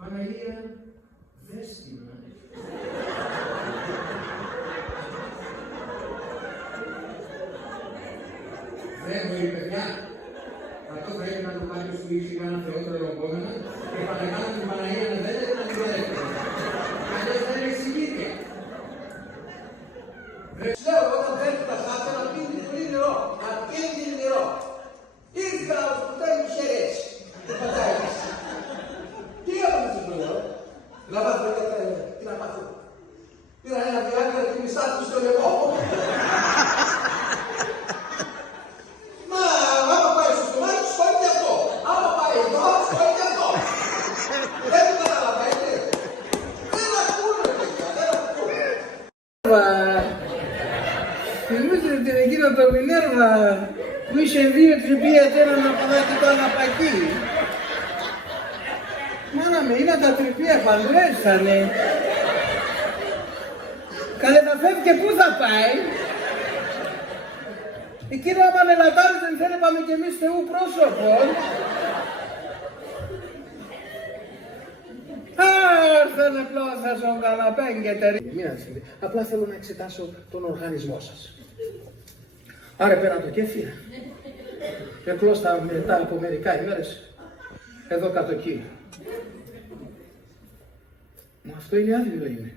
Παναγία, δέστημα. Δεν μου είπε, παιδιά, αυτό πρέπει να το πάρει ο Σουίτσι κανένα θεότερο επόμενα και παρακάνω την Παναγία να δένετε να την δένετε. Αλλιώς δεν εξηγείται. Ξέρω όταν παίρνει τα σάτια να πίνει πολύ νερό. Να πίνει νερό. Ήρθα να σου παίρνει χέρες. Δεν πατάει. Τι έπρεπε στο νερό. Να μάθω τι να μάθω. Πήρα ένα διάκρινα και μισά του στο λαιμό. Μα άμα πάει στο στομάχι σου πάει και αυτό. Άμα πάει εδώ σου πάει και αυτό. Δεν το καταλαβαίνετε. Δεν ακούνε παιδιά. Δεν ακούνε. Θυμήστε την εκείνο το Μινέρβα που είχε δύο τρυπία και έναν απαντάκι το αναπακί. Μάνα με, είναι τα τρυπία παντρέσανε. Καλέ θα φεύγει και πού θα πάει. Εκείνο άμα λελατάρεις δεν θέλει πάμε κι εμείς Θεού πρόσωπον. Άρθανε πλώσα στον καναπέγγετε. Απλά θέλω να εξετάσω τον οργανισμό σας. Άρα πέρα το κέφι. Εκλώστα μετά από μερικά ημέρες. Εδώ κάτω εκεί. Μα αυτό είναι άδειο είναι.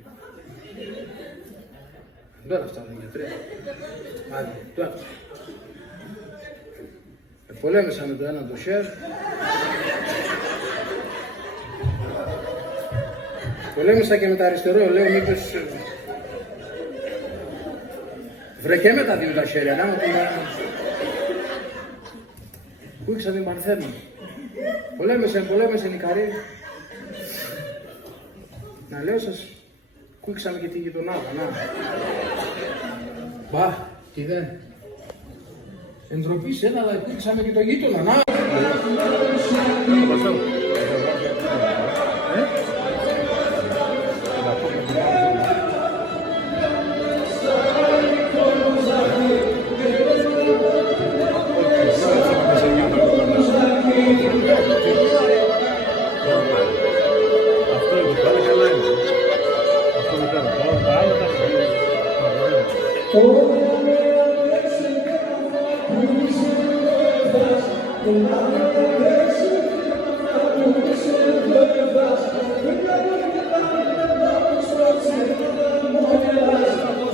Τώρα αυτά δεν γιατρέ. Άδειο, τώρα. Πολέμησα με το ένα το χέρ. Πολέμησα και με το αριστερό, λέω μήπως... Βρε και με τα δίνουν τα χέρια, να μου την... Κούιξα την Παρθένα. Πολέμησε η Καρή. Να λέω σας, κούιξαμε και τη γειτονάδα, να. Μπα, τι δεν. Εντροπή σε ένα, αλλά κούιξαμε και το γείτονα, να.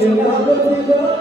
You